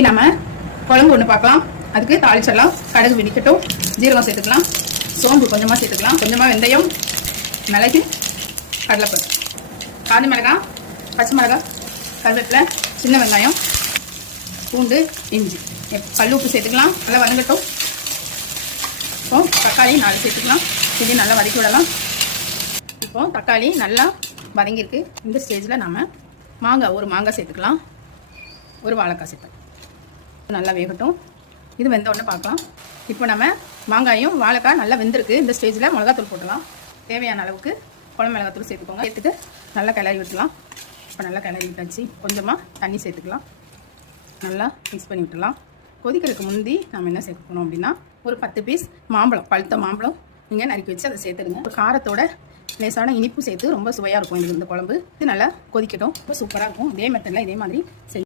நம்ம குழம்பு ஒன்று பார்க்கலாம். அதுக்கு தாளிச்சிடலாம். கடுகு வெடிக்கட்டும், ஜீரகம் சேர்த்துக்கலாம், சோம்பு கொஞ்சமாக சேர்த்துக்கலாம், கொஞ்சமாக வெந்தயம், மிளகு, கடலைப்பருப்பு, காஞ்ச மிளகாய், பச்சை மிளகாய், கருவேப்பிலை, சின்ன வெங்காயம், பூண்டு, இஞ்சி, கல் உப்பு சேர்த்துக்கலாம். நல்லா வதங்கட்டும். இப்போ தக்காளி 4 சேர்த்துக்கலாம். இது நல்லா வதக்கி விடலாம். இப்போ தக்காளி நல்லா வதங்கியிருக்கு. இந்த ஸ்டேஜில் நம்ம மாங்காய், ஒரு மாங்காய் சேர்த்துக்கலாம், ஒரு வாழைக்காய் சேர்த்துக்கலாம். நல்லா வேகட்டும். இது வெந்த உடனே பார்க்கலாம். இப்போ நம்ம மாங்காயும் வாழைக்காய் நல்லா வெந்திருக்கு. இந்த ஸ்டேஜில் மிளகாத்தூள் போடலாம். தேவையான அளவுக்கு குழம்பு மிளகாத்தூள் சேர்த்துக்கோங்க. சேர்த்துட்டு நல்லா கிளறி விட்டுலாம். இப்போ நல்லா கிளறி விட்டாச்சு. கொஞ்சமாக தண்ணி சேர்த்துக்கலாம். நல்லா மிக்ஸ் பண்ணி விட்டுலாம். கொதிக்கிறதுக்கு முந்தி நம்ம என்ன சேர்க்கணும் அப்படின்னா, ஒரு 10 பீஸ் மாம்பழம், பழுத்த மாம்பழம் நீங்கள் நறுக்கி வச்சு அதை சேர்த்துடுங்க. ஒரு காரத்தோட லேசான இனிப்பு சேர்த்து ரொம்ப சுவையாக இருக்கும் இந்த குழம்பு. இது நல்லா கொதிக்கட்டும். ரொம்ப சூப்பராக இருக்கும். இதே மெத்தடில் இதே மாதிரி செஞ்சு